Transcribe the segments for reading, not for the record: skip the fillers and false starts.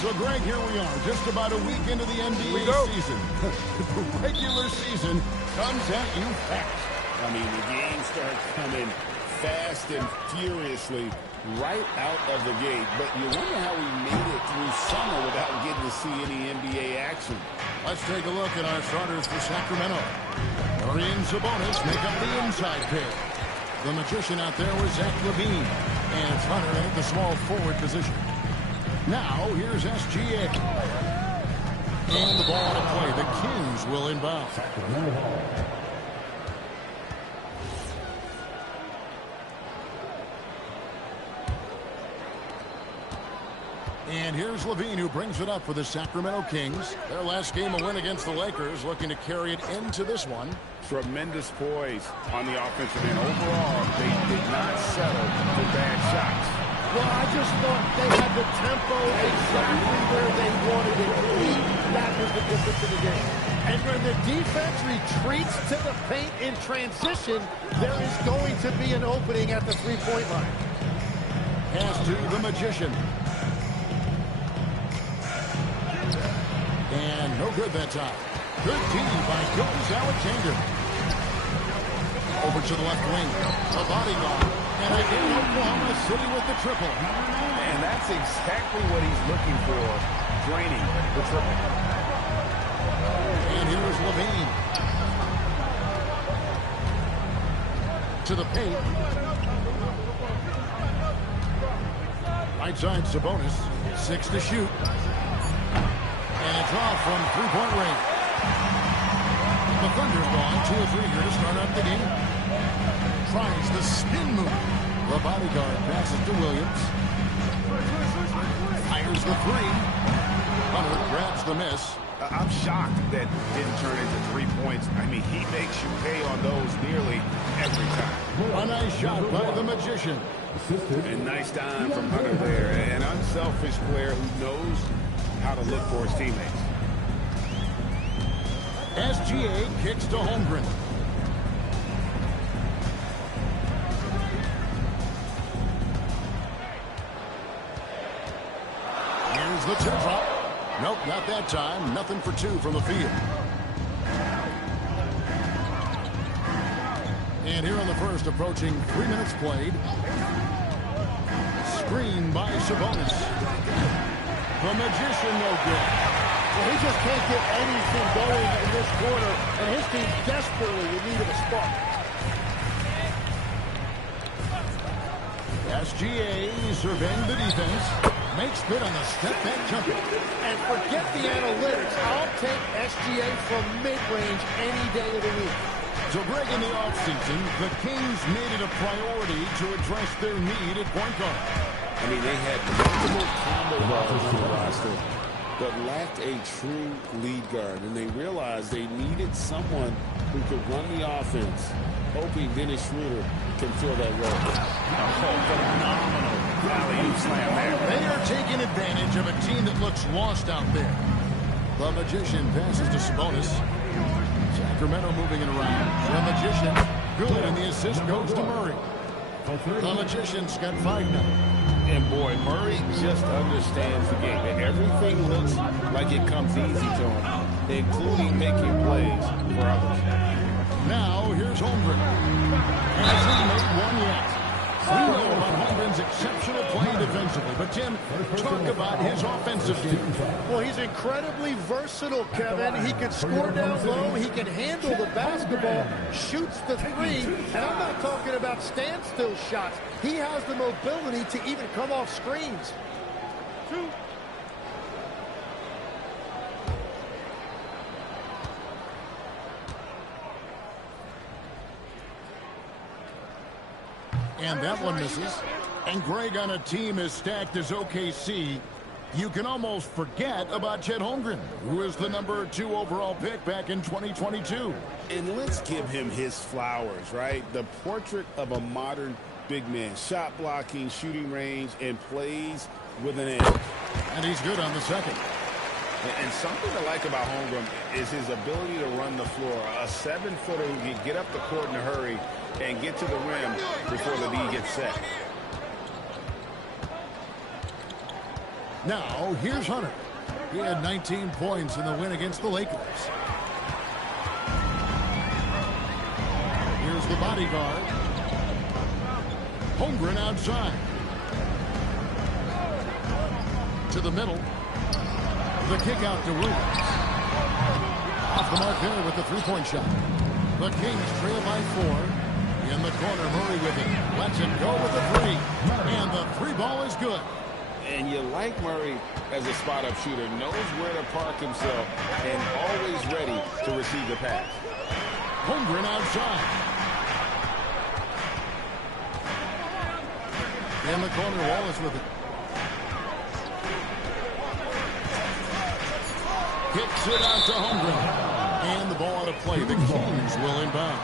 So, Greg, here we are, just about a week into the NBA season. The regular season comes at you fast. I mean, the games start coming fast and furiously right out of the gate. But you wonder how we made it through summer without getting to see any NBA action. Let's take a look at our starters for Sacramento. Murray and Sabonis make up the inside pair. The magician out there was Zach LaVine. And it's Hunter at the small forward position. Now, here's SGA. And the ball to play. The Kings will inbound. And here's LaVine, who brings it up for the Sacramento Kings. Their last game, a win against the Lakers, looking to carry it into this one. Tremendous poise on the offensive end. Overall, they did not settle for bad shots. Well, I just thought they had the tempo exactly where they wanted it to be. That was the difference in the game. And when the defense retreats to the paint in transition, there is going to be an opening at the three-point line. Pass to the magician. And no good that time. Good D by Gilgeous Alexander. Over to the left wing. The bodyguard. And again, Oklahoma City with the triple. And that's exactly what he's looking for, draining the triple. And here's LaVine. To the paint. Right side, Sabonis. 6 to shoot. And it's off from three-point range. The Thunder's gone 2 of 3 here to start up the game. Tries the spin move. The bodyguard passes to Williams. Fires the three. Hunter grabs the miss. I'm shocked that didn't turn into 3 points. I mean, he makes you pay on those nearly every time. A nice shot by the magician. And nice dime from Hunter there. An unselfish player who knows how to look for his teammates. SGA kicks to Holmgren. Here's the tip-drop. Nope, not that time. Nothing for 2 from the field. And here in the first, approaching 3 minutes played. Screen by Sabonis. The magician, no good. Well, he just can't get anything going in this quarter, and his team desperately in need of a spark. SGA surveying the defense. Makes good on the step-back jumper. And forget the analytics. I'll take SGA from mid-range any day of the week. So, Greg, in the offseason, the Kings made it a priority to address their need at point guard. I mean, they had multiple combo guards on the roster, but lacked a true lead guard. And they realized they needed someone who could run the offense, hoping Dennis Schroeder can fill that role. Phenomenal alley-oop slam there. They are taking advantage of a team that looks lost out there. The magician passes to Sabonis. Sacramento moving it around. The magician, good, and the assist goes to Murray. The magician's got 5 now. And boy, Murray just understands the game. And everything looks like it comes easy to him, including making plays for others. Now, here's Holmgren. Hasn't made one yet. We know about Holmgren's exceptional play defensively. But, Tim, talk about his offensive game. Well, he's incredibly versatile, Kevin. He can score down low. He can handle the basketball, shoots the three. And I'm not talking about standstill shots. He has the mobility to even come off screens. And that one misses. And Greg, on a team as stacked as OKC, you can almost forget about Chet Holmgren, who is the number 2 overall pick back in 2022. And let's give him his flowers, right? The portrait of a modern big man. Shot blocking, shooting range, and plays with an edge. And he's good on the second. And something I like about Holmgren is his ability to run the floor. A 7-footer who can get up the court in a hurry and get to the rim before the D gets set. Now, here's Hunter. He had 19 points in the win against the Lakers. Here's the bodyguard. Holmgren outside. To the middle. The kick out to Williams. Off the mark there with the three-point shot. The Kings trail by 4. In the corner, Murray with it. Lets it go with the three. And the three ball is good. And you like Murray as a spot-up shooter. Knows where to park himself and always ready to receive the pass. Holmgren outside. In the corner, Wallace with it. Kicks it out to Holmgren. And the ball out of play. The Kings will inbound.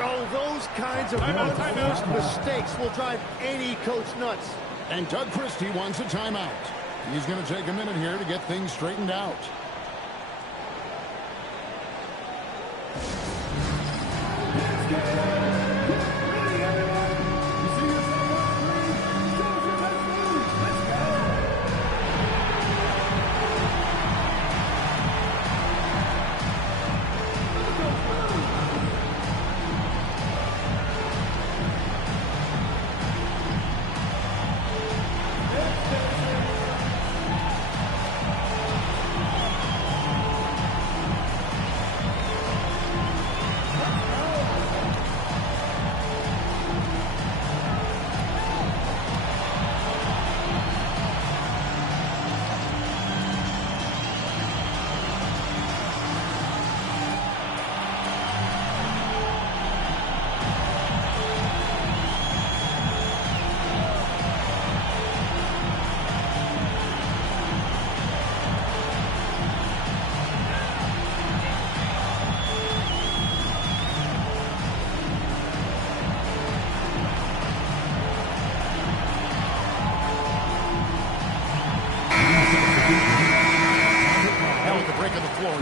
Oh, those kinds of unforced mistakes will drive any coach nuts. And Doug Christie wants a timeout. He's going to take a minute here to get things straightened out.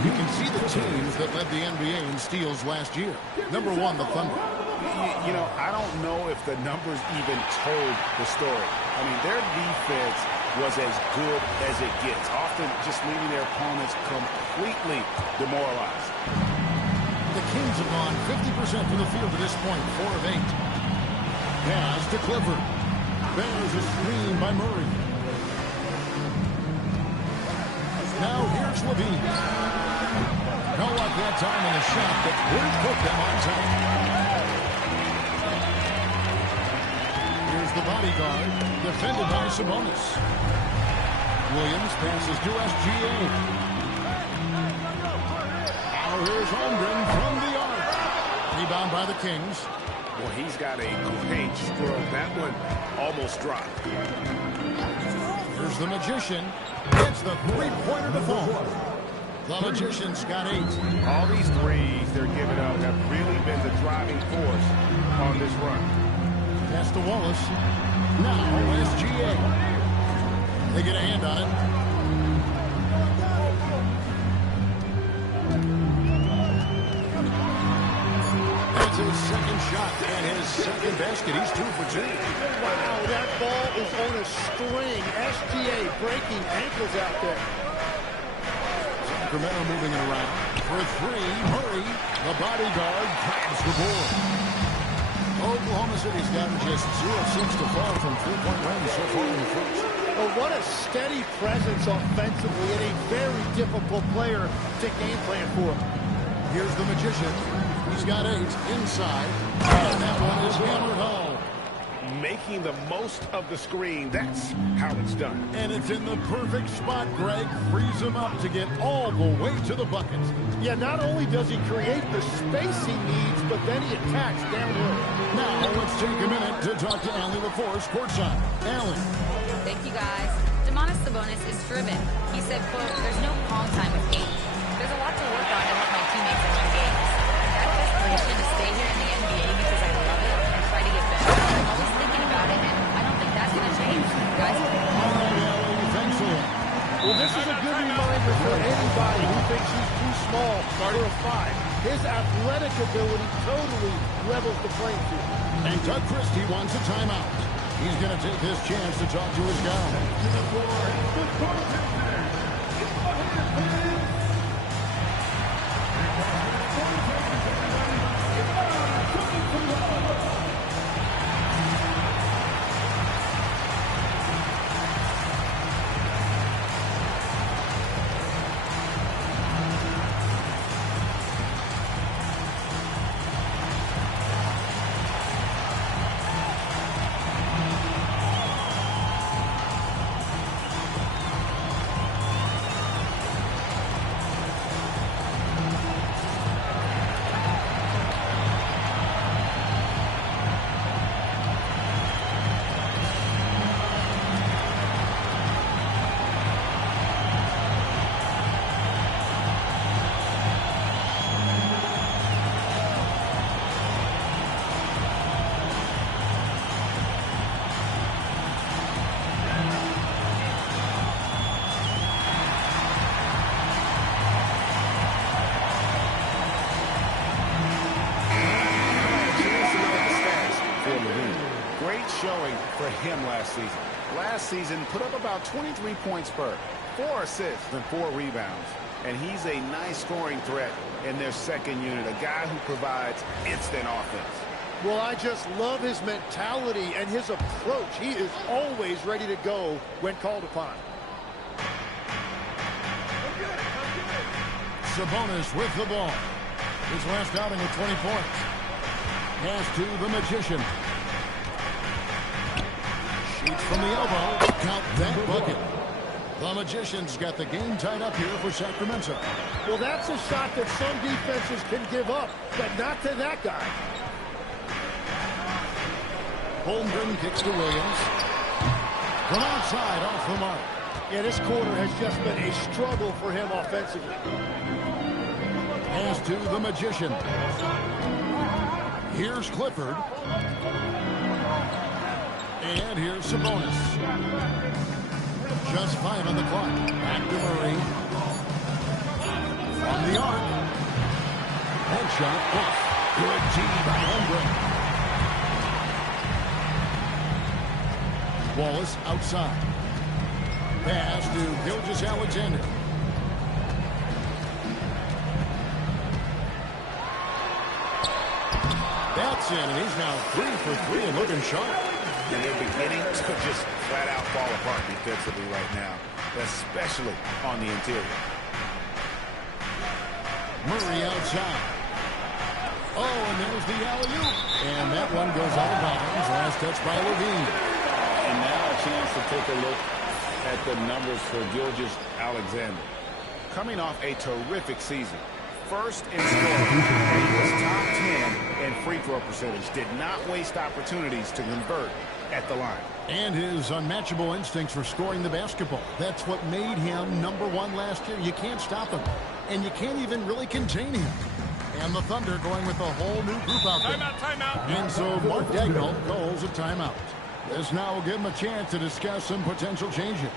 You can see the teams that led the NBA in steals last year. Number 1, the Thunder. You know, I don't know if the numbers even told the story. I mean, their defense was as good as it gets, often just leaving their opponents completely demoralized. The Kings have gone 50% from the field to this point, 4 of 8. Pass to Clifford. There's a screen by Murray. Now here's Levine. No luck that time in the shot, but would put them on top. Here's the bodyguard, defended by Sabonis. Williams passes to SGA. Now here's Holmgren from the arc. Rebound by the Kings. Well, he's got a great stroke. That one almost dropped. Here's the Magician. It's the three-pointer to fall. The Magician's got 8. All these threes they're giving up have really been the driving force on this run. Pass to Wallace. Now SGA. They get a hand on it. That's his second shot and his second basket. He's 2 for 2. Wow, that ball is on a string. SGA breaking ankles out there. Sacramento moving it around. For 3, Murray, the bodyguard, grabs the board. Oklahoma City's gotten just 2 of 6 to fall from 3-point range so far in the first. Oh, what a steady presence offensively and a very difficult player to game plan for. Here's the Magician. He's got 8 inside. And that one is hammered home. Making the most of the screen. That's how it's done. And it's in the perfect spot, Greg. Frees him up to get all the way to the bucket. Yeah, not only does he create the space he needs, but then he attacks downhill. Now, let's take a minute to talk to Allie LaForce courtside. Allie. Thank you, guys. Domantas Sabonis is driven. He said, quote, "There's no calm time with me. There's a lot to work on to help my teammates and win games. That desperation to stay here in the NBA because I love it and try to get better. I'm always thinking about it, and I don't think that's going to change. Guys, All right, Allie. Thanks a lot. Well, this is a good reminder for anybody who thinks he's too small for a 5. His athletic ability totally levels the playing field. And Doug Christie wants a timeout. He's going to take his chance to talk to his guy. Showing for him last season. Last season, put up about 23 points per, 4 assists and 4 rebounds. And he's a nice scoring threat in their second unit, a guy who provides instant offense. Well, I just love his mentality and his approach. He is always ready to go when called upon. Sabonis with the ball. His last outing with 20 points. Pass to the Magician. Shoots from the elbow. Count that bucket. The Magician's got the game tied up here for Sacramento. Well, that's a shot that some defenses can give up, but not to that guy. Holmgren kicks to Williams. From outside, off the mark. Yeah, this quarter has just been a struggle for him offensively. Pass to the Magician. Here's Clifford. And here's Sabonis. Just 5 on the clock. Back to Murray. From the arc. Headshot off. Good D by Holmgren. Wallace outside. Pass to Gilgeous-Alexander. That's in, and he's now 3 for 3 and looking sharp. And they're beginning to just flat-out fall apart defensively right now, especially on the interior. Murray outside. Oh, and there's the alley-oop. And that one goes out of bounds. Last touch by Levine. And now a chance to take a look at the numbers for Gilgeous-Alexander. Coming off a terrific season. First in scoring, and he was top 10 in free throw percentage. Did not waste opportunities to convert at the line. And his unmatchable instincts for scoring the basketball. That's what made him #1 last year. You can't stop him. And you can't even really contain him. And the Thunder going with a whole new group out there. Timeout. And so Mark Daigneault calls a timeout. This now will give him a chance to discuss some potential changes.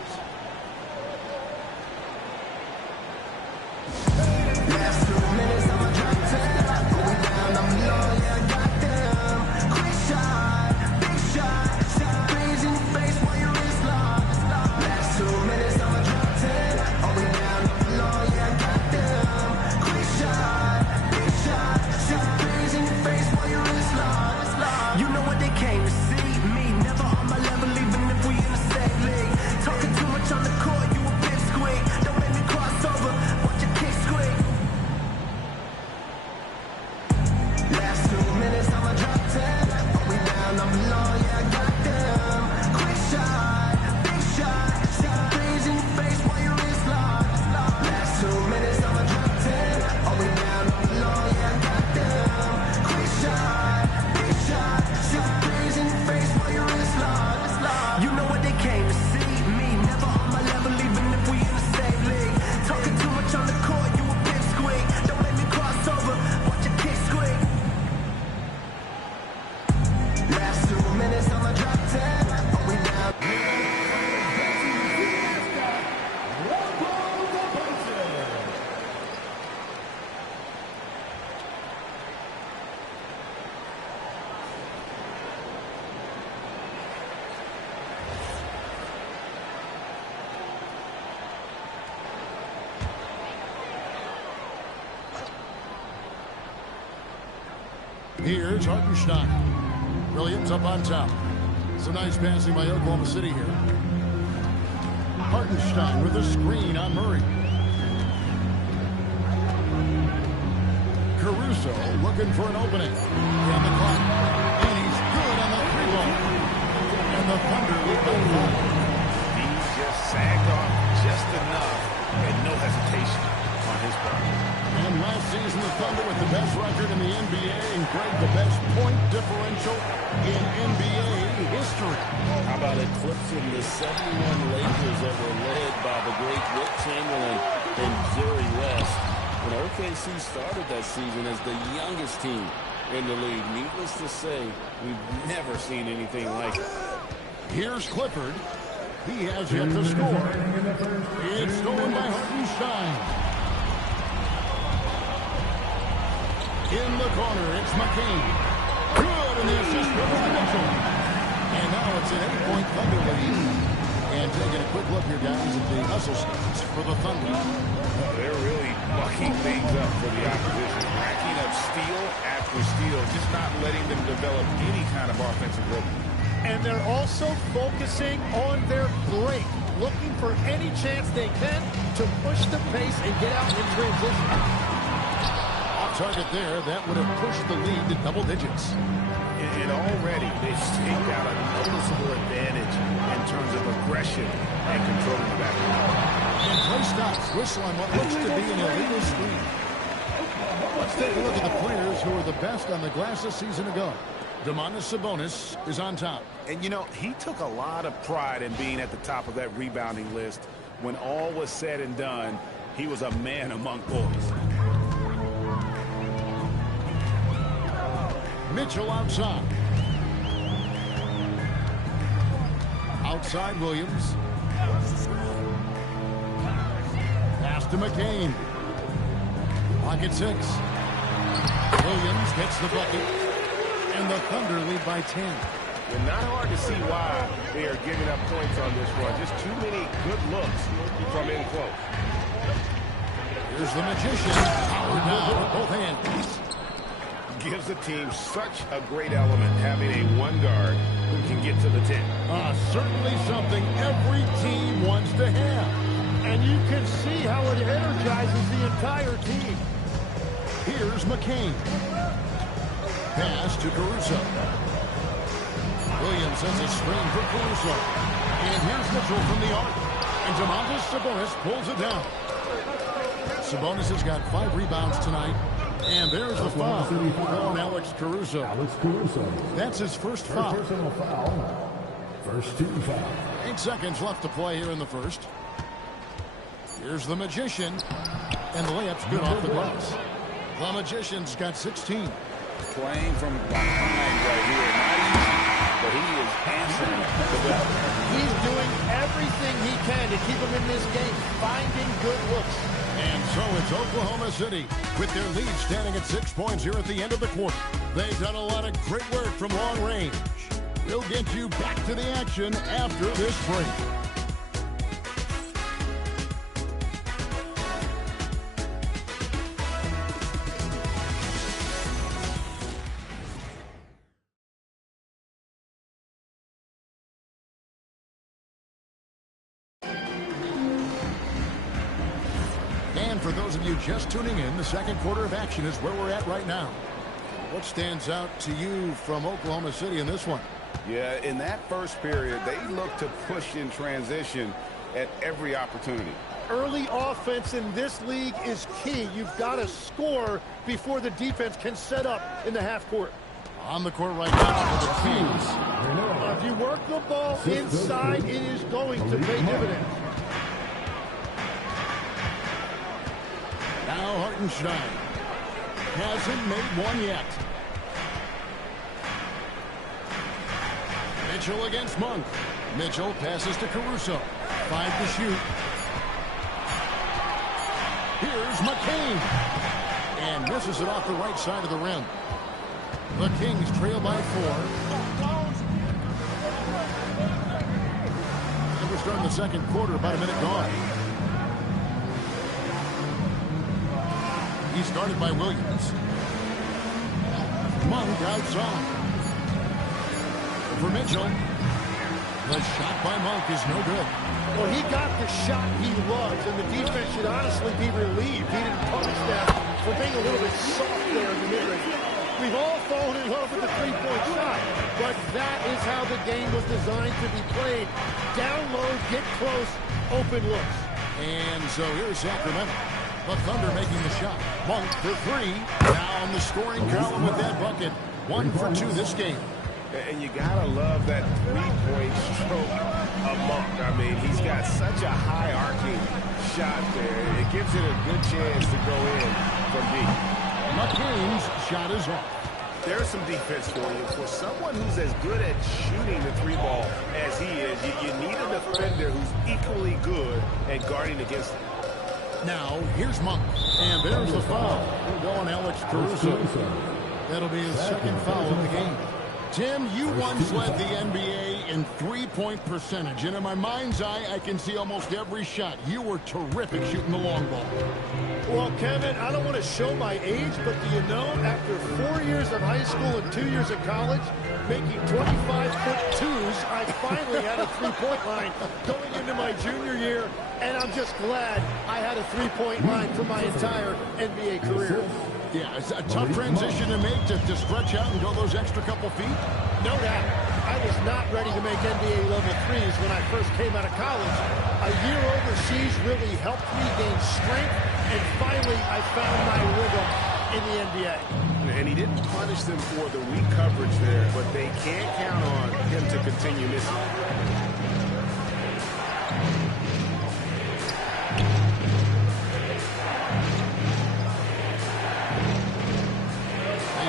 Here's Hartenstein. Williams up on top. Some nice passing by Oklahoma City here. Hartenstein with a screen on Murray. Caruso looking for an opening. And the clock. And he's good on the three ball. And the Thunder lead by 4. He just sagged off just enough and no hesitation on his part. And last season, the Thunder with the best record in the NBA and Greg, the best point differential in NBA history. How about eclipsing the 71 Lakers that were led by the great Wilt Chamberlain and Jerry West? When OKC started that season as the youngest team in the league, needless to say, we've never seen anything like it. Here's Clifford. He has yet to score. It's stolen by Hartenstein. In the corner, it's McCain. Good, and the assist goes to Mitchell. And now it's an 8-point Thunder lead. And taking a quick look here, guys, at the hustle stats for the Thunder. They're really bucking things up for the opposition, racking up steal after steal, just not letting them develop any kind of offensive rhythm. And they're also focusing on their break, looking for any chance they can to push the pace and get out in transition. Target there, that would have pushed the lead to double digits. And already they've staked out a noticeable advantage in terms of aggression and controlling the backcourt. And play stops, whistle on what looks to be an illegal screen. Let's take a look at the players who were the best on the glass a season ago. Domantas Sabonis is on top. And, you know, he took a lot of pride in being at the top of that rebounding list. When all was said and done, he was a man among boys. Mitchell outside. Outside Williams. Pass to McCain. Pocket 6. Williams gets the bucket. And the Thunder lead by 10. And not hard to see why they are giving up points on this run. Just too many good looks from in close. Here's the Magician. Powered down with both hands. Gives the team such a great element having a one guard who can get to the 10. Certainly something every team wants to have. And you can see how it energizes the entire team. Here's McCain. Pass to Caruso. Williams sends a screen for Caruso. And here's Mitchell from the arc. And Domantas Sabonis pulls it down. Sabonis has got 5 rebounds tonight. And there's the foul on Alex Caruso. That's his first foul. Personal foul. First 2 fouls. 8 seconds left to play here in the first. Here's the Magician. And the layup's good off the glass. The Magician's got 16. Playing from behind right here. Not easy, but he is answering the bell. He's doing everything he can to keep him in this game, finding good looks. And so it's Oklahoma City with their lead standing at 6 points here at the end of the quarter. They've done a lot of great work from long range. We'll get you back to the action after this break. And for those of you just tuning in, the second quarter of action is where we're at right now. What stands out to you from Oklahoma City in this one? Yeah, in that first period, they looked to push in transition at every opportunity. Early offense in this league is key. You've got to score before the defense can set up in the half court. On the court right now for the Kings. If you work the ball inside, it is going to pay dividends. Now Hartenstein hasn't made one yet. Mitchell against Monk. Mitchell passes to Caruso. 5 to shoot. Here's McCain. And misses it off the right side of the rim. The Kings trail by 4. And we're starting the second quarter, about a minute gone. He started by Williams. Monk outside. For Mitchell. The shot by Monk is no good. Well, he got the shot he loves, and the defense should honestly be relieved he didn't punish that for being a little bit soft there in the mid-range. We've all fallen in love with the three-point shot, but that is how the game was designed to be played. Down low, get close, open looks. And so here's Sacramento. The Thunder making the shot. Monk for three. Now on the scoring column with that bucket. 1 for 2 this game. And you gotta love that three-point stroke of Monk. I mean, he's got such a high arcing shot there. It gives it a good chance to go in from deep. McCain's shot is off. There's some defense for you. For someone who's as good at shooting the three ball as he is, you need a defender who's equally good at guarding against him. Now, here's Monk. And there's the foul. We'll go on Alex Caruso. That'll be his second foul of the game. Tim, you once led the NBA in three-point percentage, and in my mind's eye, I can see almost every shot. You were terrific shooting the long ball. Well, Kevin, I don't want to show my age, but do you know, after 4 years of high school and 2 years of college, making 25-foot-twos, I finally had a three-point line going into my junior year, and I'm just glad I had a three-point line for my entire NBA career. Yeah, it's a tough transition to make to stretch out and go those extra couple feet. No doubt. I was not ready to make NBA level threes when I first came out of college. A year overseas really helped me gain strength, and finally I found my rhythm in the NBA. And he didn't punish them for the weak coverage there, but they can't count on him to continue missing.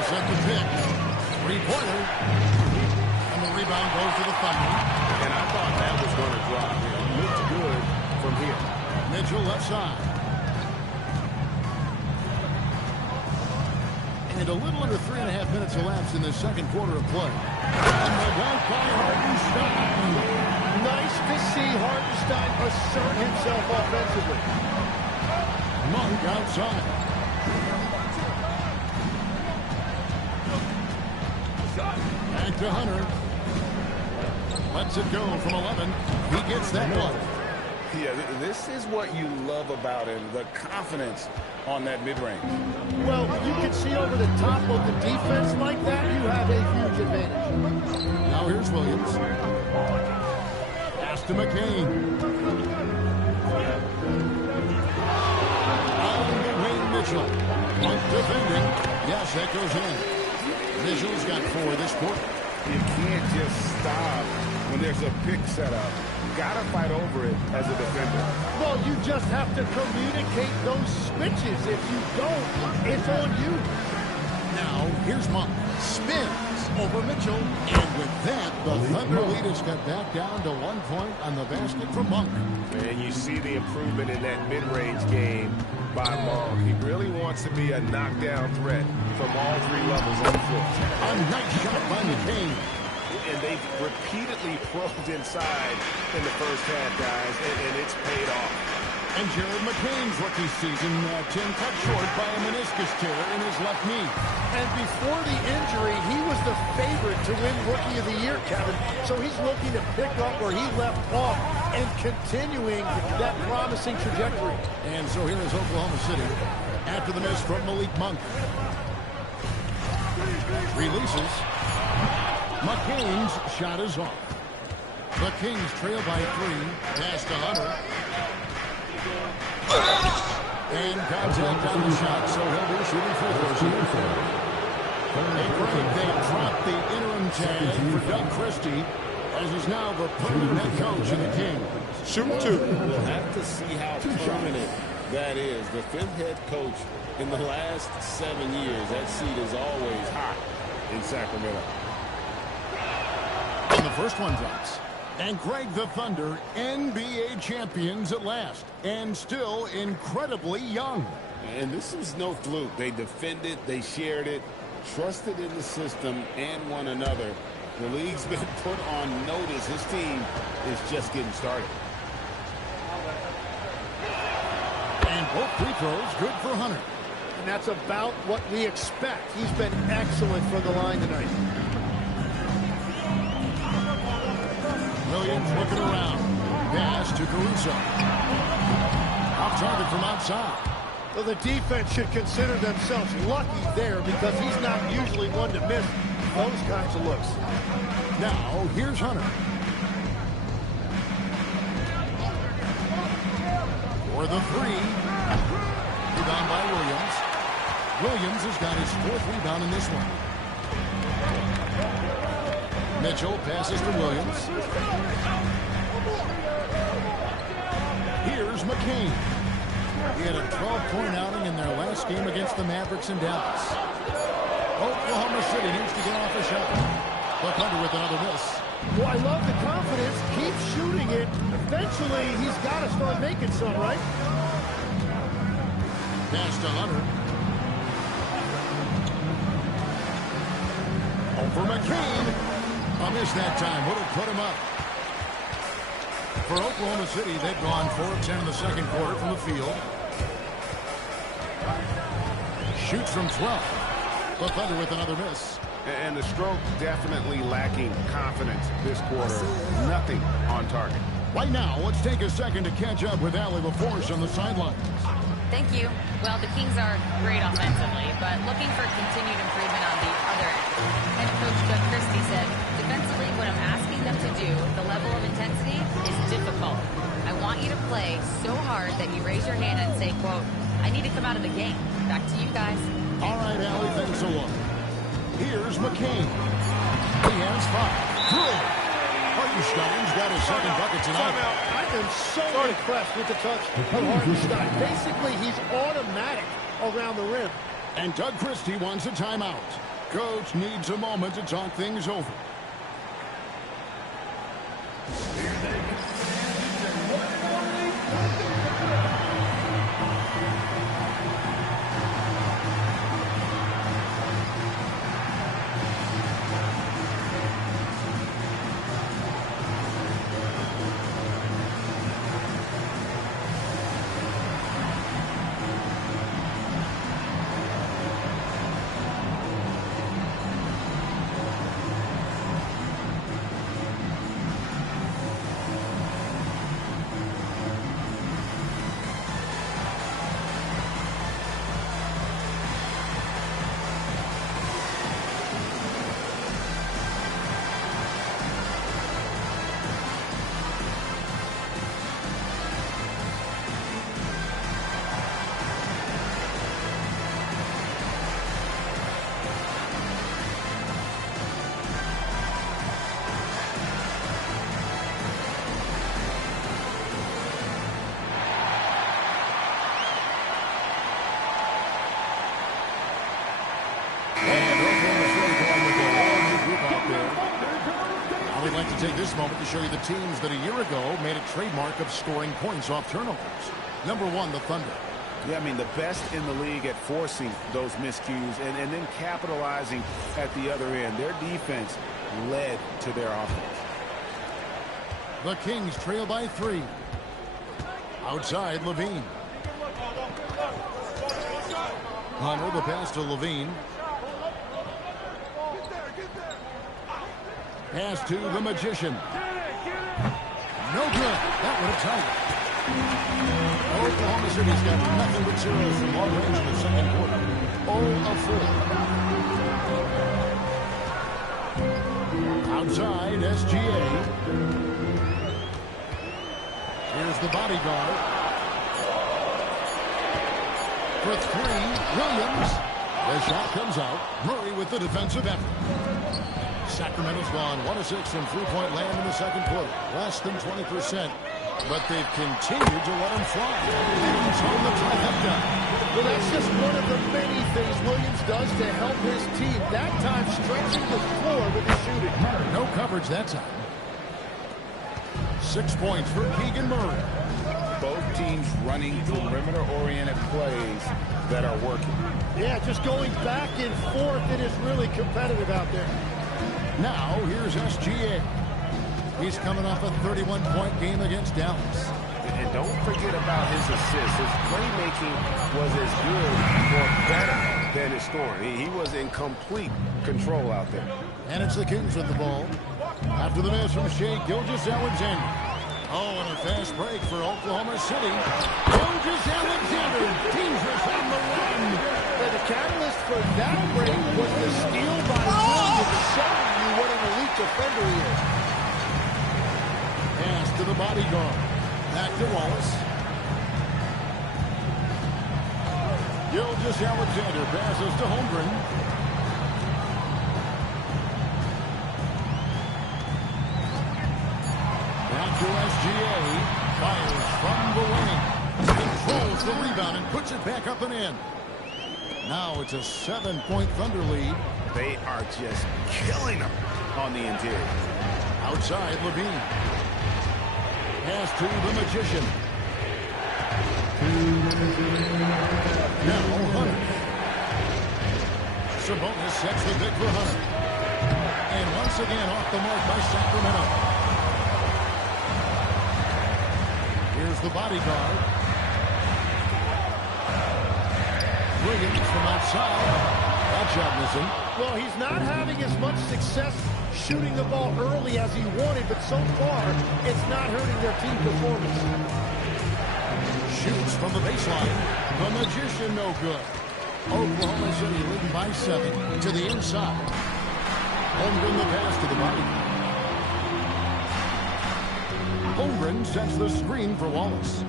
Set the pick. Three-pointer. And the rebound goes to the Thunder. And I thought that was going to drop. It looked good from here. Mitchell left side. And a little under 3.5 minutes elapsed in the second quarter of play. And the dunk by Hartenstein. Nice to see Hartenstein assert himself offensively. Monk outside. Back to Hunter. Lets it go from 11. He gets that one. Yeah, this is what you love about him, the confidence on that mid-range. Well, you can see over the top of the defense like that, you have a huge advantage. Now here's Williams. Pass to McCain. On the wing, Mitchell. Monk defending. Yes, that goes in. Mitchell's got 4 this quarter. You can't just stop when there's a pick set up. You got to fight over it as a defender. Well, you just have to communicate those switches. If you don't, it's on you. Now, here's Monk. Spins over Mitchell. And with that, the Thunder lead is cut back down to 1 point on the basket from Monk. And you see the improvement in that mid-range game by Monk. He really wants to be a knockdown threat from all 3 levels on the floor. A nice shot by McCain. And they've repeatedly probed inside in the first half, guys, and it's paid off. And Jared McCain's rookie season, Tim, cut short by a meniscus tear in his left knee. And before the injury, he was the favorite to win Rookie of the Year, Kevin. So he's looking to pick up where he left off and continuing that promising trajectory. And so here is Oklahoma City after the miss from Malik Monk. Releases. McCain's shot is off. The Kings trail by 3. Pass to Hunter. And contact on the shot, so he'll be shooting free throws. They dropped the interim tag for Doug Christie, as is now the permanent head coach of the Kings. Shoot 2. We'll have to see how permanent that is. The 5th head coach in the last 7 years. That seat is always hot in Sacramento. And the first one drops. And Greg, the Thunder, NBA champions at last, and still incredibly young. And this was no fluke. They defended, they shared it, trusted in the system and one another. The league's been put on notice. This team is just getting started. And both free throws good for Hunter. And that's about what we expect. He's been excellent from the line tonight. Williams looking around. Pass to Caruso. Off target from outside. Well, the defense should consider themselves lucky there because he's not usually one to miss those kinds of looks. Now, here's Hunter. For the three. Rebound by Williams. Williams has got his 4th rebound in this one. Mitchell passes to Williams. Here's McCain. He had a 12-point outing in their last game against the Mavericks in Dallas. Oklahoma City needs to get off a shot. The Thunder with another miss. Well, I love the confidence. Keep shooting it. Eventually, he's got to start making some, right? Pass to Hunter. Over McCain. A miss that time. Would have put him up. For Oklahoma City, they've gone 4 of 10 in the second quarter from the field. Shoots from 12. The Thunder with another miss. And the stroke definitely lacking confidence this quarter. Nothing on target. Right now, let's take a second to catch up with Allie LaForce on the sidelines. Thank you. Well, the Kings are great offensively, but looking for continued improvement on the other end. Head coach Doug Christie said, defensively, what I'm asking them to do, the level of intensity, is difficult. I want you to play so hard that you raise your hand and say, quote, I need to come out of the game. Back to you guys. All right, Allie, thanks a lot. Here's McCain. He has 5. Good. Hartenstein's got his second bucket tonight. I am so impressed with the touch of Hartenstein. Basically, he's automatic around the rim. And Doug Christie wants a timeout. Coach needs a moment to talk things over. Take this moment to show you the teams that a year ago made a trademark of scoring points off turnovers. Number 1, the Thunder. Yeah, I mean, the best in the league at forcing those miscues and then capitalizing at the other end. Their defense led to their offense. The Kings trail by 3. Outside, Levine. Hunter, the pass to Levine. Pass to the Magician. No good. That would have tied it. Oklahoma City's got nothing but zeros from long range in the second quarter. 0 of 4. Outside, SGA. Here's the bodyguard. For 3, Williams. The shot comes out. Murray with the defensive effort. Sacramento's gone 1 of 6 from three-point land in the second quarter. Less than 20%. But they've continued to let him fly. Williams on the trifecta. Well, that's just one of the many things Williams does to help his team. That time stretching the floor with his shooting. No coverage that time. 6 points for Keegan Murray. Both teams running perimeter-oriented plays that are working. Yeah, just going back and forth. It is really competitive out there. Now, here's SGA. He's coming off a 31-point game against Dallas. And don't forget about his assists. His playmaking was as good or better than his scoring. He was in complete control out there. And it's the Kings with the ball. After the miss from Shai Gilgeous-Alexander. Oh, and a fast break for Oklahoma City. Gilgeous-Alexander, dangerous on the run. And the catalyst for that break was the steal by Williams, showing you what an elite defender he is. Pass to the bodyguard. Back to Wallace. Gilgeous-Alexander passes to Holmgren. Back to SGA. Fires from the wing. Controls the rebound and puts it back up and in. Now it's a 7-point Thunder lead. They are just killing them on the interior. Outside, Levine. Pass to the Magician. Now Hunter. Sabonis sets the pick for Hunter. And once again off the mark by Sacramento. Here's the bodyguard. Williams from outside. That shot missing. Well, he's not having as much success shooting the ball early as he wanted, but so far, it's not hurting their team performance. Shoots from the baseline. The Magician no good. Oklahoma City leading by 7 to the inside. Holmgren the pass to the body. Holmgren sets the screen for Wallace.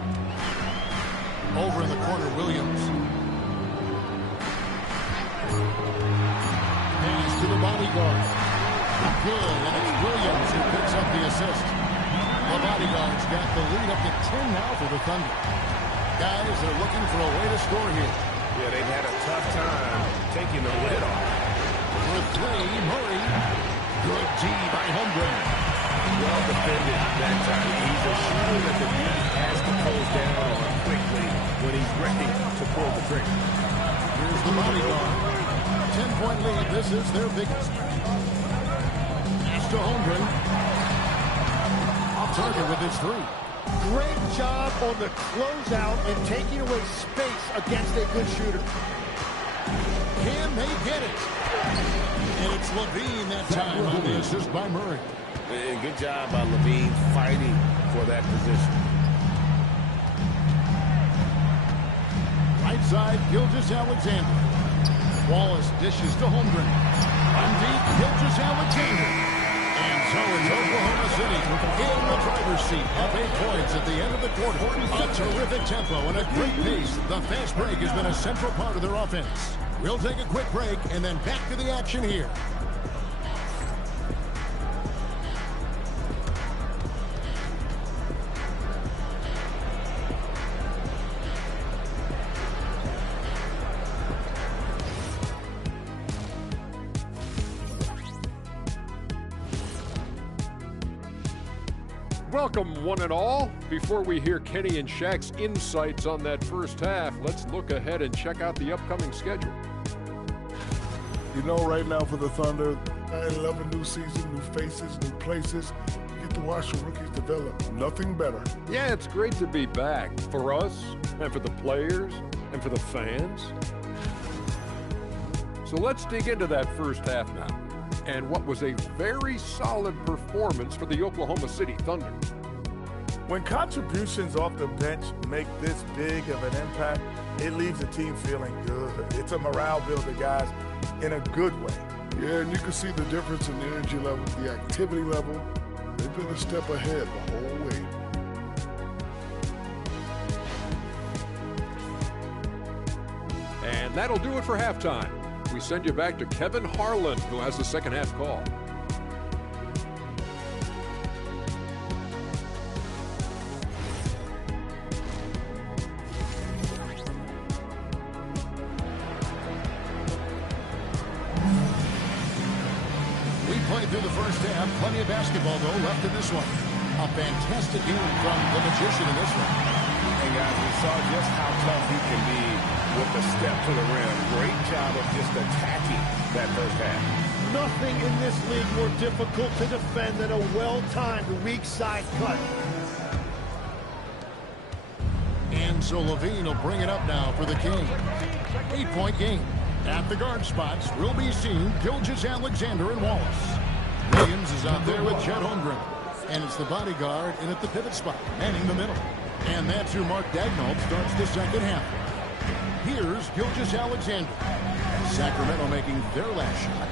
Over in the corner, Williams. Pass to the bodyguard. Good, and it's Williams who picks up the assist. The bodyguard's got the lead up to 10 now for the Thunder. Guys, they're looking for a way to score here. Yeah, they've had a tough time taking the lid off. For three, Murray. Good D by Holmgren. Well defended that time. He's a shooter that the league has to close down on quickly when he's ready to pull the trigger. Here's the bodyguard. 10-point lead. This is their biggest. Pass to Holmgren. Off target with his three. Great job on the closeout and taking away space against a good shooter. Can they get it? And it's Levine that time on the assist by Murray. And good job by Levine fighting for that position. Right side, Gilgeous-Alexander. Wallace dishes to Holmgren. On deep, Gilgeous-Alexander. And so it's Oklahoma City in the driver's seat, up 8 points at the end of the quarter. A terrific tempo and a great pace. The fast break has been a central part of their offense. We'll take a quick break and then back to the action here. Welcome, one and all. Before we hear Kenny and Shaq's insights on that first half, let's look ahead and check out the upcoming schedule. You know, right now for the Thunder, I love a new season, new faces, new places. You get to watch the rookies develop. Nothing better. Yeah, it's great to be back for us and for the players and for the fans. So let's dig into that first half now, and what was a very solid performance for the Oklahoma City Thunder. When contributions off the bench make this big of an impact, it leaves the team feeling good. It's a morale builder, guys, in a good way. Yeah, and you can see the difference in the energy level, the activity level. They've been a step ahead the whole way. And that'll do it for halftime. We send you back to Kevin Harlan, who has the second half call. We played through the first half. Plenty of basketball, though, left in this one. A fantastic game from the Magician in this one. And guys, we saw just how tough he can be with the step to the rim. Great job of just attacking that first half. Nothing in this league more difficult to defend than a well-timed weak side cut. And so Levine will bring it up now for the King. 8-point game. At the guard spots, we'll be seeing Gilgeous-Alexander and Wallace. Williams is out there with Chet Holmgren. And it's the bodyguard in at the pivot spot, manning the middle. And that's who Mark Daigneault starts the second half. Here's Gilgeous-Alexander. Sacramento making their last shot.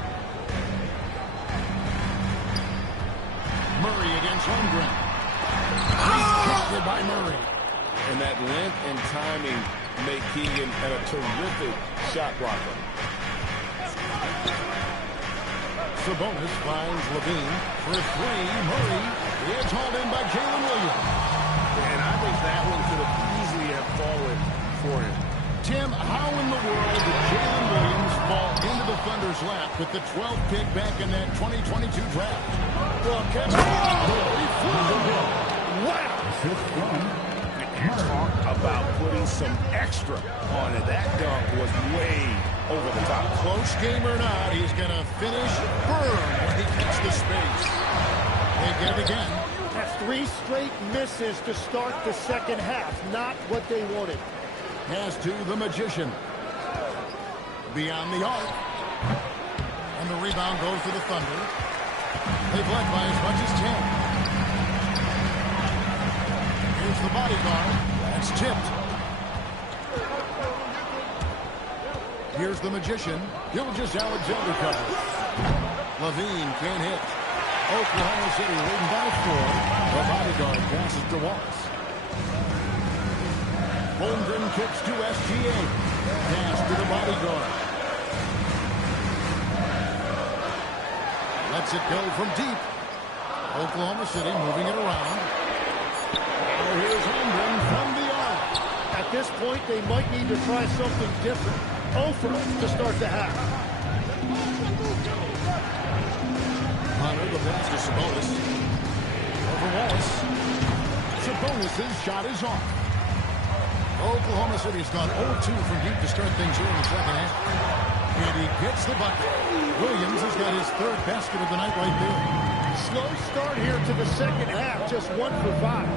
Murray against Holmgren. Rejected by Murray. And that length and timing make Keegan a terrific shot blocker. Sabonis finds Levine for three. Murray is hauled in by Jalen Williams. And I think that one could have easily have fallen for him. Tim, how in the world did Jalen Williams fall into the Thunder's lap with the 12th pick back in that 2022 draft? Well, Kevin, Wow! Talk about putting some extra on it. That dunk was way over the top. Close game or not, he's going to finish firm when he gets the space. They get it again. That's 3 straight misses to start the second half. Not what they wanted. Pass to the Magician. Beyond the arc. And the rebound goes to the Thunder. They've led by as much as 10. Here's the bodyguard. That's tipped. Here's the Magician. Gilgeous-Alexander covers. Levine can't hit. Oklahoma City leading by 4. The bodyguard passes to Wallace. Holmgren kicks to SGA. Pass to the bodyguard. Lets it go from deep. Oklahoma City moving it around. Now here's Holmgren from the arc. At this point, they might need to try something different. Over to start the half. Hunter, the pass to Sabonis. Over Wallace. Sabonis' shot is off. Oklahoma City's gone 0-2 from deep to start things here in the second half. And he gets the bucket. Williams has got his 3rd basket of the night right there. Slow start here to the second half, just 1 for 5.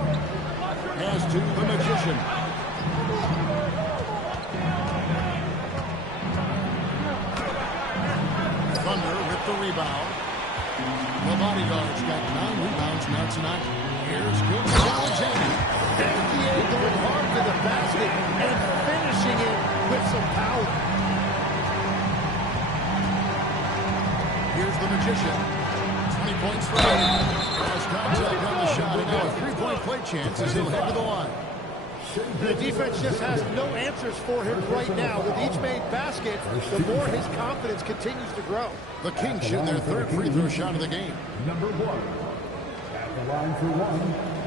Pass to the Magician. Thunder with the rebound. The bodyguard's got 9 rebounds now tonight. Here's Gilgeous-Alexander. NBA going hard to the basket and finishing it with some power. Here's the Magician. 20 points for him. Cross contact on the shot, and now a 3-point play chance as he'll head to the line. The defense just has no answers for him right now. With each made basket, the more his confidence continues to grow. The Kings shooting their 3rd free throw shot of the game. Number 1. At the line for 1.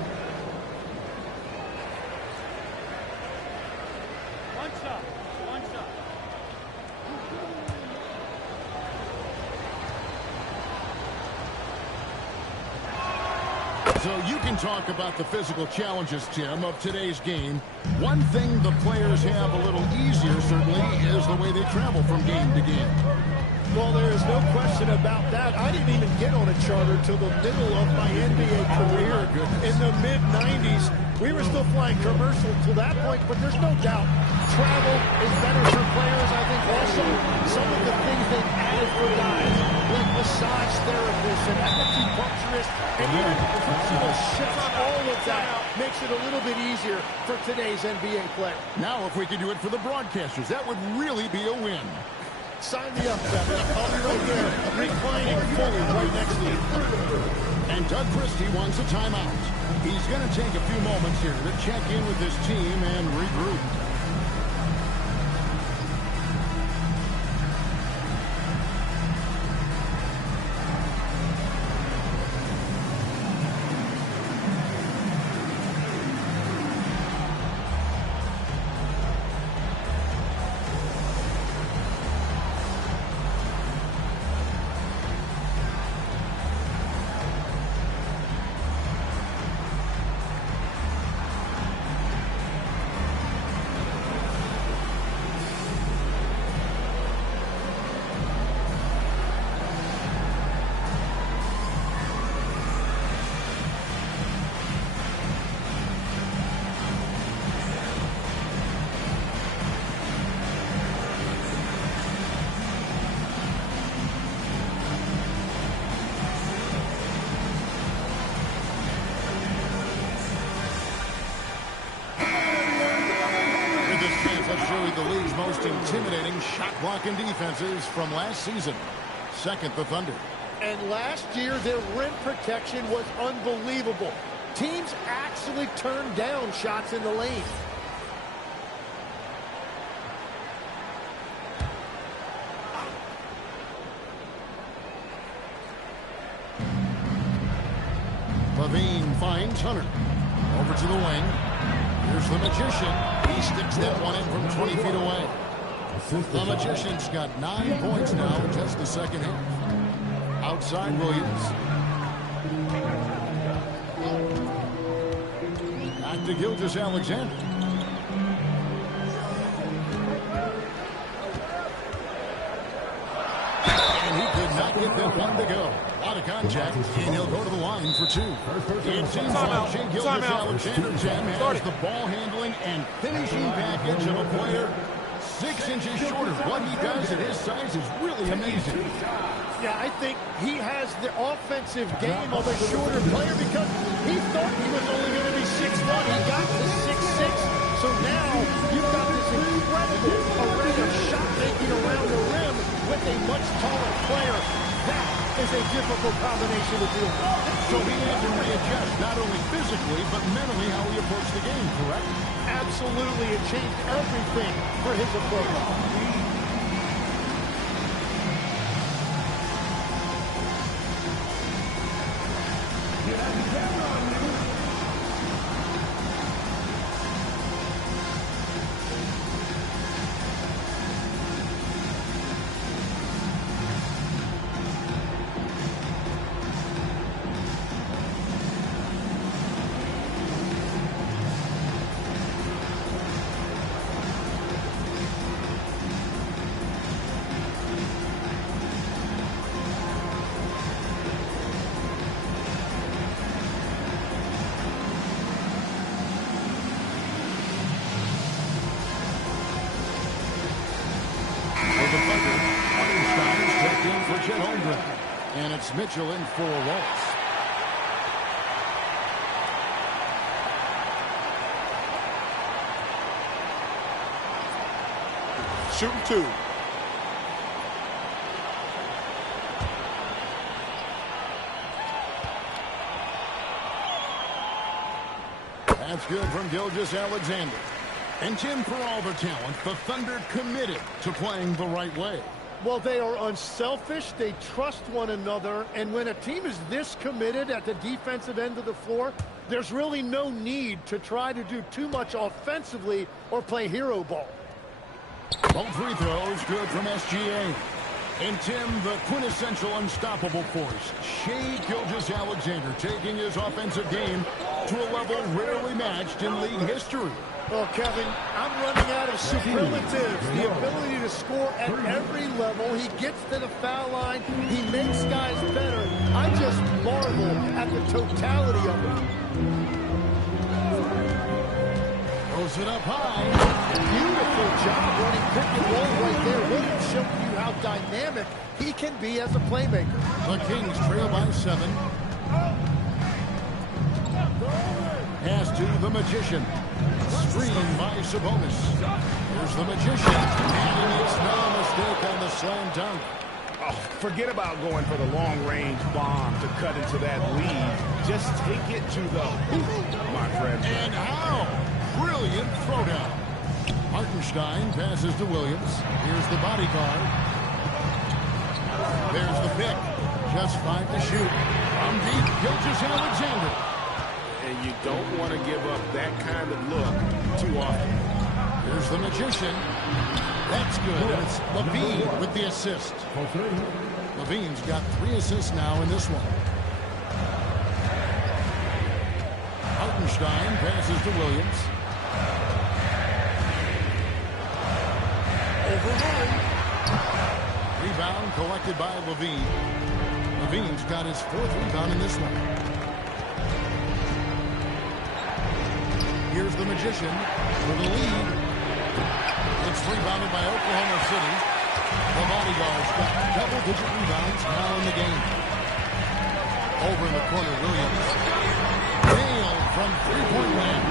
So you can talk about the physical challenges, Tim, of today's game. One thing the players have a little easier, certainly, is the way they travel from game to game. Well, there is no question about that. I didn't even get on a charter till the middle of my NBA career. In the mid-90s, we were still flying commercial to that point, but there's no doubt travel is better for players. I think also some of the things they've added for guys, like massage therapists and acupuncturists, and even personal chefs, all of that makes it a little bit easier for today's NBA player. Now, if we could do it for the broadcasters, that would really be a win. Sign me up, Kevin. I'll be right there, reclining fully right next to you. And Doug Christie wants a timeout. He's going to take a few moments here to check in with his team and regroup. the league's most intimidating shot-blocking defenses from last season. Second, the Thunder. And last year, their rim protection was unbelievable. Teams actually turned down shots in the lane. Levine finds Hunter. Over to the wing. Here's the Magician. He sticks that one in from 20 feet away. The Magician's got 9 points now in just the second half. Outside Williams. Back to Gilgeous-Alexander. And he could not get that one to go. A lot of contact, and he'll go to the line for 2. It seems like Shai Gilgeous-Alexander has the ball handling and finishing package of a player 6 inches shorter. What he does at his size is really amazing. Yeah, I think he has the offensive game of a shorter player because he thought he was only going to be 6'1". He got to 6'6". So now you've got this incredible array of shot making around the rim with a much taller player. That is a difficult combination to deal with. So he had to readjust not only physically but mentally how he approached the game, correct? Absolutely, it changed everything for his approach. And it's Mitchell in for Wallace. Shooting 2. That's good from Gilgeous-Alexander. And Tim, for all the talent, the Thunder committed to playing the right way. Well, they are unselfish, they trust one another, and when a team is this committed at the defensive end of the floor, there's really no need to try to do too much offensively or play hero ball. Both free throws good from SGA. And Tim, the quintessential unstoppable force, Shai Gilgeous-Alexander taking his offensive game to a level rarely matched in league history. Well, Kevin, I'm running out of superlatives. The ability to score at every level. He gets to the foul line. He makes guys better. I just marvel at the totality of it. Throws it up high. Beautiful job running pick and roll right there. Williams showing you how dynamic he can be as a playmaker. The Kings trail by 7. Pass to the Magician. Screen by Sabonis. Here's the Magician. And he makes no mistake on the slam dunk. Oh, forget about going for the long-range bomb to cut into that lead. Just take it to the hoop, my friend. And how? Brilliant throwdown. Hartenstein passes to Williams. Here's the bodyguard. There's the pick. Just 5 to shoot. From deep, Gilgeous-Alexander. And you don't want to give up that kind of look too often. Here's the Magician. That's good. And it's Levine with the assist. Levine's got 3 assists now in this one. Hartenstein passes to Williams. Over Murray. Rebound collected by Levine. Levine's got his 4th rebound in this one. Here's the Magician for the lead. It's rebounded by Oklahoma City. The bodyguard's got double-digit rebounds now in the game. Over in the corner, Williams. Nailed from 3-point land.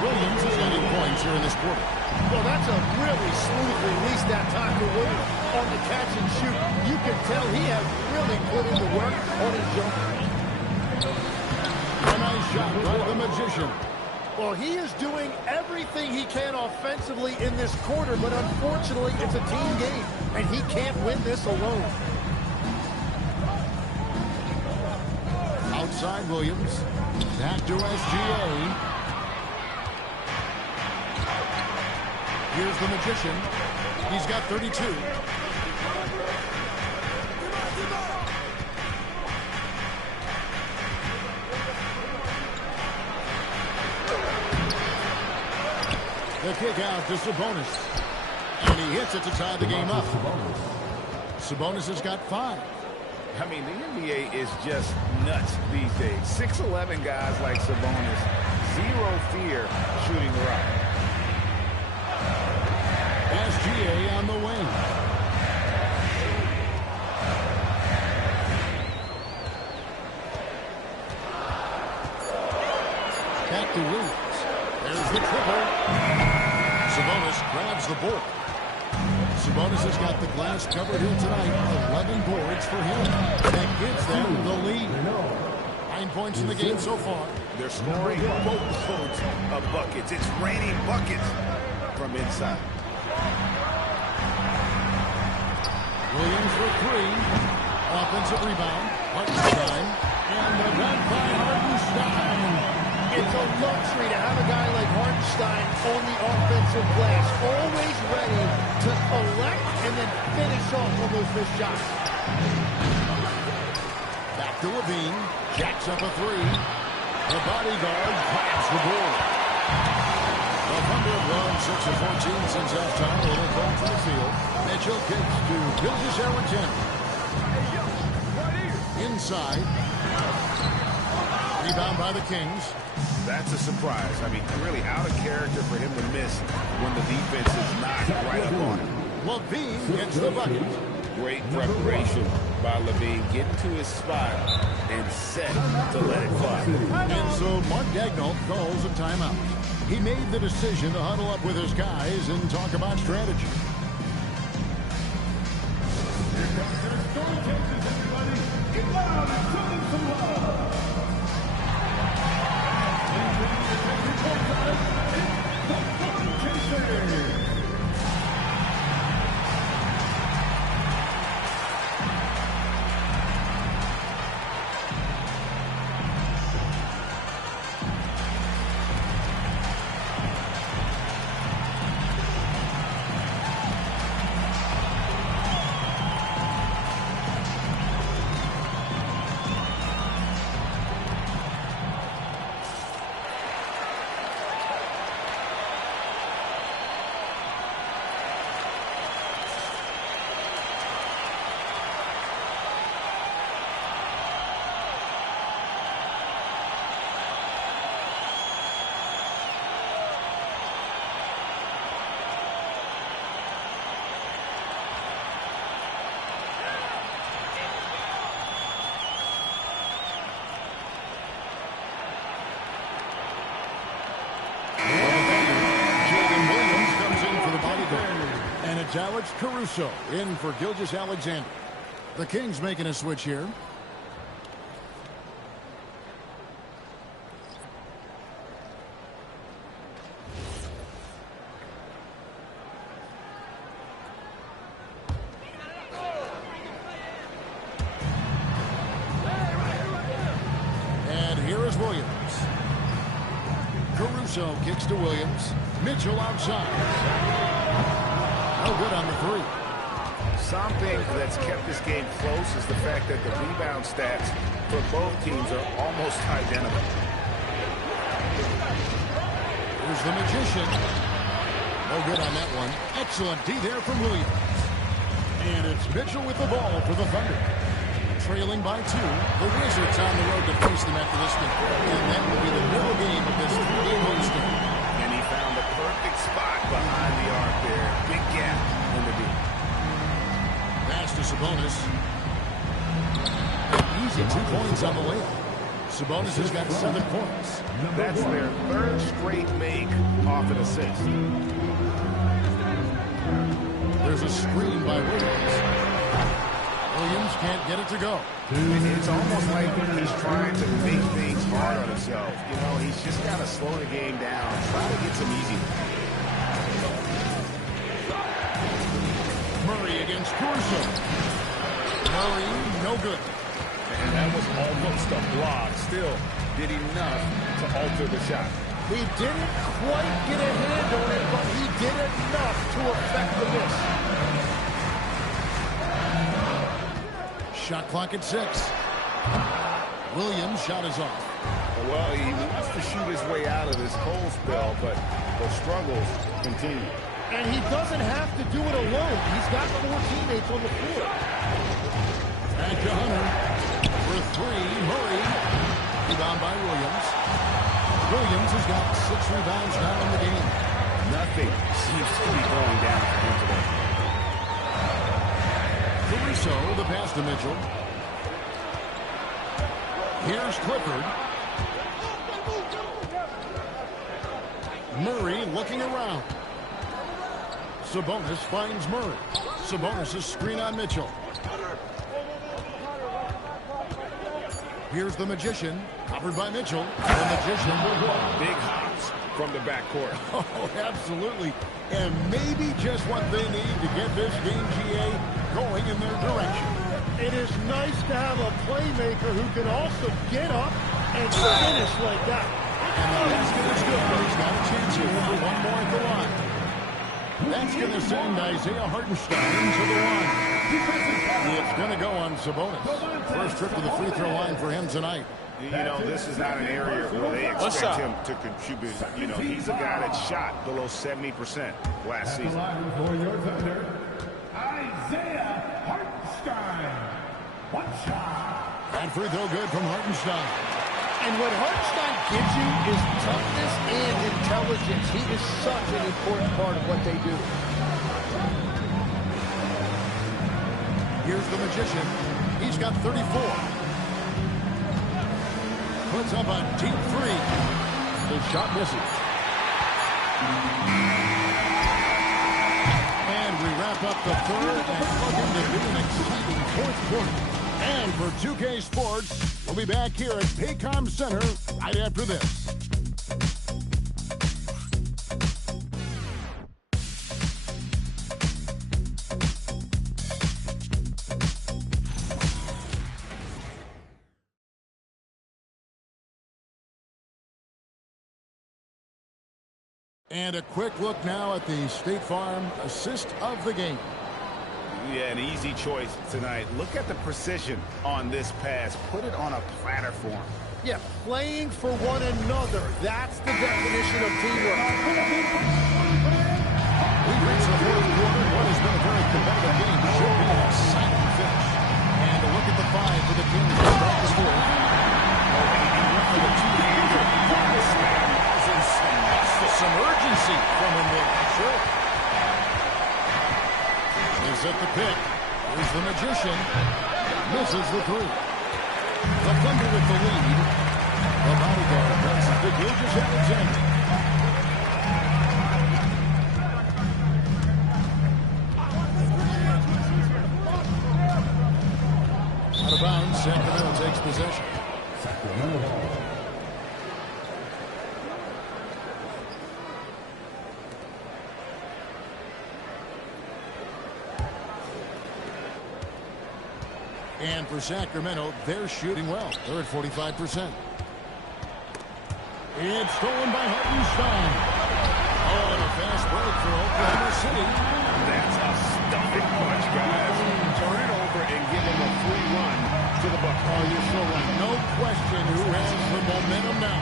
Williams is getting points here in this quarter. Well, that's a really smooth release that time for Williams on the catch and shoot. You can tell he has really put in the work on his jumper. A nice shot by the Magician. Well, he is doing everything he can offensively in this quarter, but unfortunately, it's a team game, and he can't win this alone. Outside Williams. Back to SGA. Here's the Magician. He's got 32. The kick out to Sabonis. And he hits it to tie the game up. Sabonis has got 5. I mean, the NBA is just nuts these days. 6'11" guys like Sabonis, zero fear shooting the rock. SGA on the wing. Back to Williams. There's the triple. Sabonis grabs the board. Sabonis has got the glass covered here tonight. 11 boards for him. That gives them the lead. 9 points in the game so far. They're scoring boatloads of buckets. It's raining buckets from inside. Williams for 3. Offensive rebound. Hartenstein. And the dunk by Hartenstein. It's a luxury to have a guy like Hartenstein on the offensive glass, always ready to collect and then finish off on those missed shots. Back to Levine. Jacks up a 3. The bodyguard grabs the board. The Thunder have won 6 of 14 since halftime. A little ball to the field. Mitchell kicks to Gilgeous-Alexander. Inside. Rebound by the Kings. That's a surprise. I mean, really out of character for him to miss when the defense is not right up on him. Levine gets the bucket. Great preparation by Levine, getting to his spot and set to let it fly. And so Mark Daigneault calls a timeout. He made the decision to huddle up with his guys and talk about strategy. Get loud and show them some love. Alex Caruso in for Gilgeous-Alexander. The Kings making a switch here. And here is Williams. Caruso kicks to Williams. Mitchell outside. No good on the 3. Something that's kept this game close is the fact that the rebound stats for both teams are almost identical. Here's the Magician. No good on that one. Excellent D there from Williams. And it's Mitchell with the ball for the Thunder. Trailing by 2. The Wizards on the road to face them after this game. And that will be the middle game of this 3-game homestand. And he found the perfect spot behind the arc there. Big gap in the deep. Pass to Sabonis. An easy 2 points on the layup. Sabonis has got 7 points. That's their 3rd straight make off an assist. There's a screen by Williams. Williams can't get it to go. It's almost like he's trying to make things hard on himself. You know, he's just got to slow the game down, try to get some easy. Murray against Caruso. Murray, no good. And that was almost a block. Still did enough to alter the shot. He didn't quite get a hand on it, but he did enough to affect the miss. Shot clock at 6. Williams' shot is off. Well, he wants to shoot his way out of this cold spell, but the struggles continue. And he doesn't have to do it alone. He's got 4 teammates on the floor. Back to Hunter. For 3, Murray. Rebound by Williams. Williams has got 6 rebounds now in the game. Nothing seems to be going down for him today. Caruso, the pass to Mitchell. Here's Clifford. Murray looking around. Sabonis finds Murray. Sabonis' screen on Mitchell. Here's the Magician, covered by Mitchell. The Magician will go. Big hops from the backcourt. Oh, absolutely. And maybe just what they need to get this game, GA, going in their direction. It is nice to have a playmaker who can also get up and finish like that. And the basket is good, but he's got a chance here for one more at the line. That's going to send Isaiah Hartenstein to the line. It's going to go on Sabonis. First trip to the free throw line for him tonight. You know, this is not an area where they expect him to contribute. You know, he's a guy that shot below 70% last season. For your thunder, Isaiah Hartenstein. One shot. That free throw good from Hartenstein. And what Hartenstein gives you is toughness and intelligence. He is such an important part of what they do. Here's the Magician. He's got 34. Puts up a deep 3. The shot misses. And we wrap up the 3rd and plug into an exciting 4th quarter. And for 2K Sports, we'll be back here at Paycom Center right after this. And a quick look now at the State Farm assist of the game. Yeah, an easy choice tonight. Look at the precision on this pass. Put it on a platter for him. Yeah, playing for one another. That's the definition of teamwork. We've reached the 4th quarter. What has been a very competitive game should be an exciting finish. And a look at the 5 for the Kings to start the 4th. For the 2-hander. Some urgency from him there. Sure. He's at the pick. Here's the Magician. Misses the 3. The Thunder with the lead. The bodyguard passes to Gilgeous Alexander. Out of bounds, Sacramento takes possession. Sacramento. And for Sacramento, they're shooting well. They're at 45%. It's stolen by Hartenstein. Oh, and a fast break for Oklahoma City. That's a stunning punch, guys. Turn it over and give him a free run to the bucket. Oh, you're so right. No question who has the momentum now.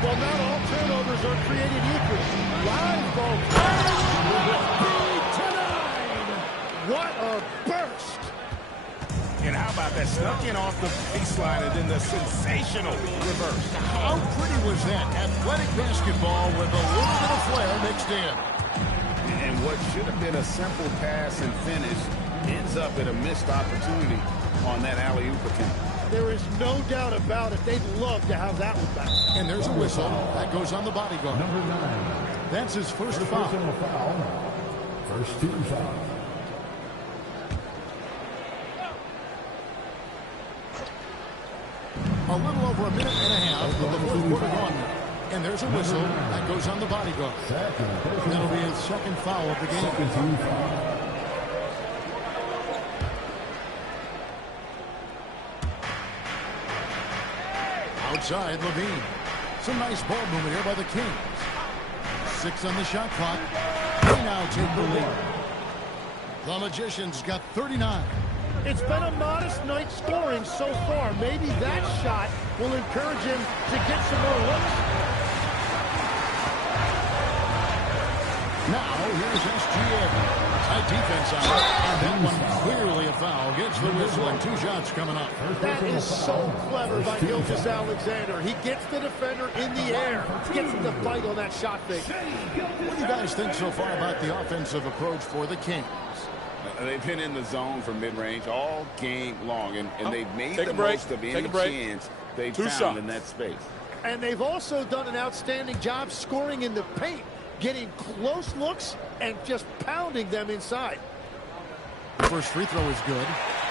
Well, not all turnovers are created equal. Live ball. What a burst. And how about that? Snuck in off the baseline and then the sensational reverse. How pretty was that? Athletic basketball with a little bit of flair mixed in. And what should have been a simple pass and finish ends up in a missed opportunity on that alley-oop attempt. There is no doubt about it. They'd love to have that one back. And there's a whistle. That goes on the bodyguard. Number 9. That's his first foul. Personal foul. First team foul. A little over a minute and a half of the fourth quarter gone now. And there's a whistle. That goes on the bodyguard. That'll be his second foul of the game. Second team foul. Outside, Levine. Some nice ball movement here by the Kings. 6 on the shot clock. They now take the lead. The Magicians got 39. It's been a modest night scoring so far. Maybe that shot will encourage him to get some more looks. Now, here's SGA. Tight defense on it. And that one clearly a foul. Gets the whistle and 2 shots coming up. That is so clever by Gilgeous Alexander. He gets the defender in the air. Gets him to fight on that shot fake. What do you guys think so far about the offensive approach for the Kings? They've been in the zone for mid-range all game long, and they've made the break. most of any Take a break. chance they've 2 found shots. in that space. And they've also done an outstanding job scoring in the paint, getting close looks and just pounding them inside. First free throw is good.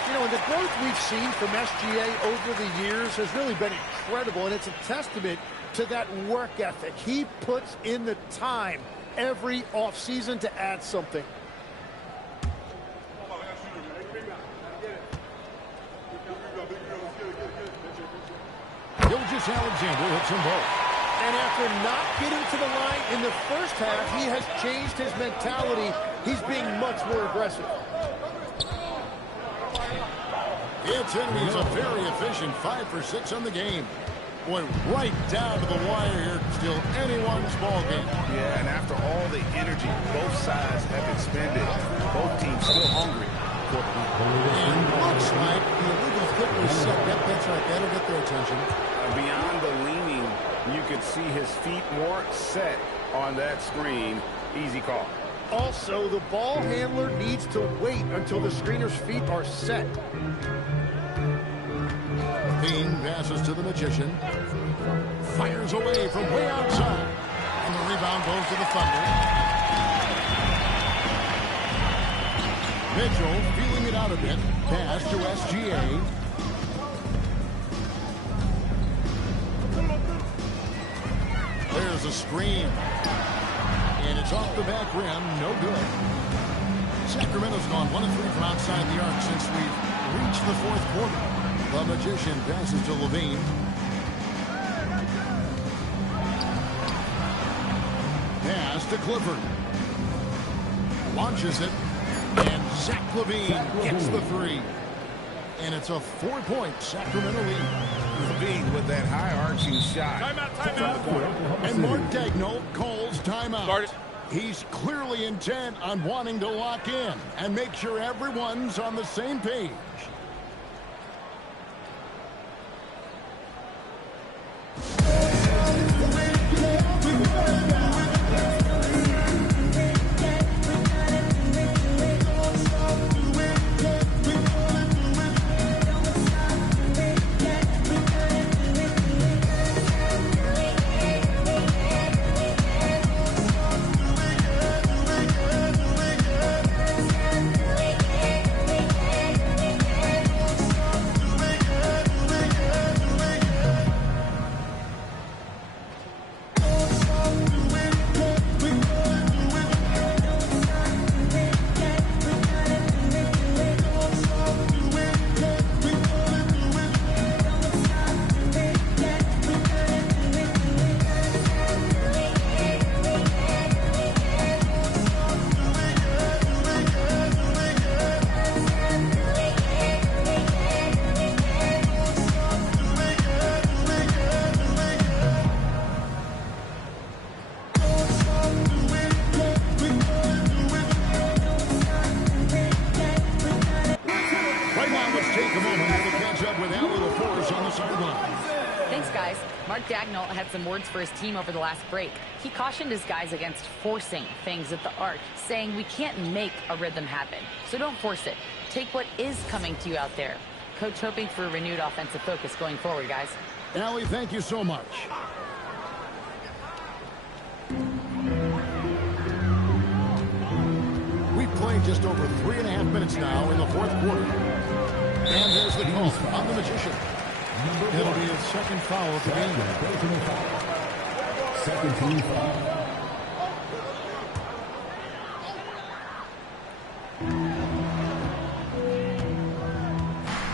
You know, and the growth we've seen from SGA over the years has really been incredible, and it's a testament to that work ethic. He puts in the time every offseason to add something. Gilgeous Alexander hits them both. And after not getting to the line in the first half, he has changed his mentality. He's being much more aggressive. It's in. He's a very efficient 5 for 6 on the game. Boy, right down to the wire here. Still anyone's ball game. Yeah, and after all the energy both sides have expended, both teams still hungry for the win. And looks like the illegal hit was set. Yep, that's right. That'll get their attention. Beyond the leaning, you could see his feet weren't set on that screen. Easy call. Also, the ball handler needs to wait until the screener's feet are set. Bean passes to the Magician. Fires away from way outside. And the rebound goes to the Thunder. Mitchell feeling it out a bit. Pass to SGA. There's a screen. And it's off the back rim. No good. Sacramento's gone 1 of 3 from outside the arc since we've reached the fourth quarter. The Magician passes to Levine. Pass to Clifford. Launches it. And Zach LaVine gets the 3. And it's a 4-point Sacramento lead. LaVine with that high-arching shot. Timeout. And Mark Daigneault calls timeout. Start it. He's clearly intent on wanting to lock in and make sure everyone's on the same page. Mark Daigneault had some words for his team over the last break. He cautioned his guys against forcing things at the arc, saying we can't make a rhythm happen, so don't force it. Take what is coming to you out there. Coach hoping for a renewed offensive focus going forward, guys. Allie, thank you so much. We've played just over 3.5 minutes now in the fourth quarter. And there's the call on the Magician. It'll be his second foul of the game. Second team foul.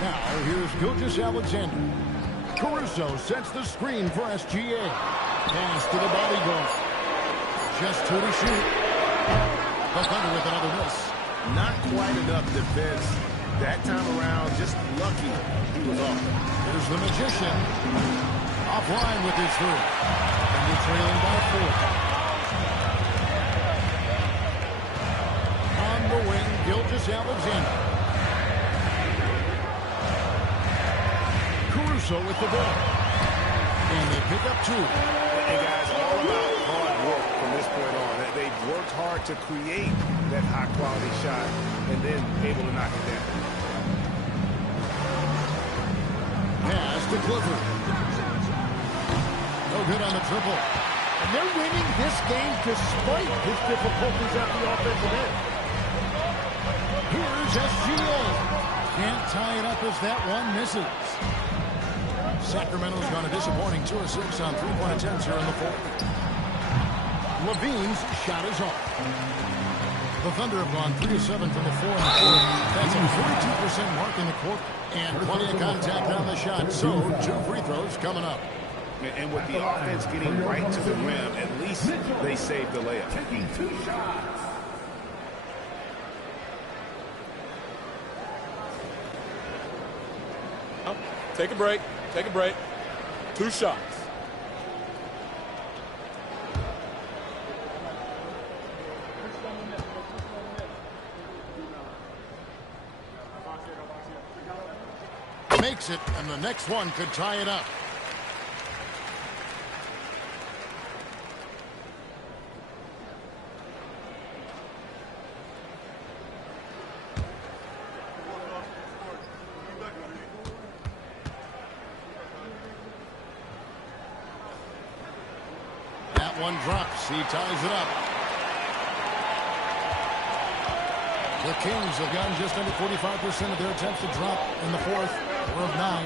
Now, here's Gilgeous-Alexander. Caruso sets the screen for SGA. Pass to the bodyguard. Just 2 to shoot. The Thunder with another miss. Not quite enough defense that time around. Just lucky he was off. Here's the Magician. Offline with his three. And he's trailing by 4. On the wing, Gilgeous-Alexander. Caruso with the ball. And they pick up 2. And guys, all about hard work from this point on. They've worked hard to create that high-quality shot and then able to knock it down. Pass to Clifford. No good on the triple. And they're winning this game despite his difficulties at the offensive end. Here's SGA. Can't tie it up as that one misses. Sacramento's gone a disappointing 2 of 6 on three-point attempts here in the fourth. Levine's shot is off. The Thunder have gone 3 of 7 from the floor in the fourth. That's a 42% mark in the quarter. And plenty of contact on the shot, so 2 free throws coming up. And with the offense getting right to the rim, at least they saved the layup. Taking 2 shots. Take a break. Take a break. 2 shots. Makes it, and the next one could tie it up. That one drops. He ties it up. The Kings have gotten just under 45% of their attempts to drop in the fourth. 4 of 9.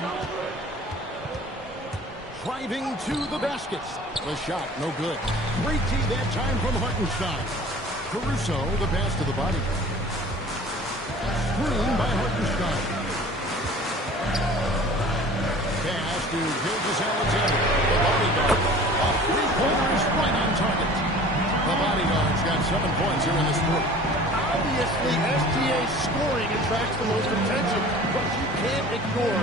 Driving to the baskets. The shot, no good. 3T that time from Hartenstein. Caruso, the pass to the body. Screen by Hartenstein. Pass to Gilgeous-Alexander. The bodyguard. A three-pointer is right on target. The bodyguard's got 7 points here in this quarter. Obviously, SGA's scoring attracts the most attention, but you can't ignore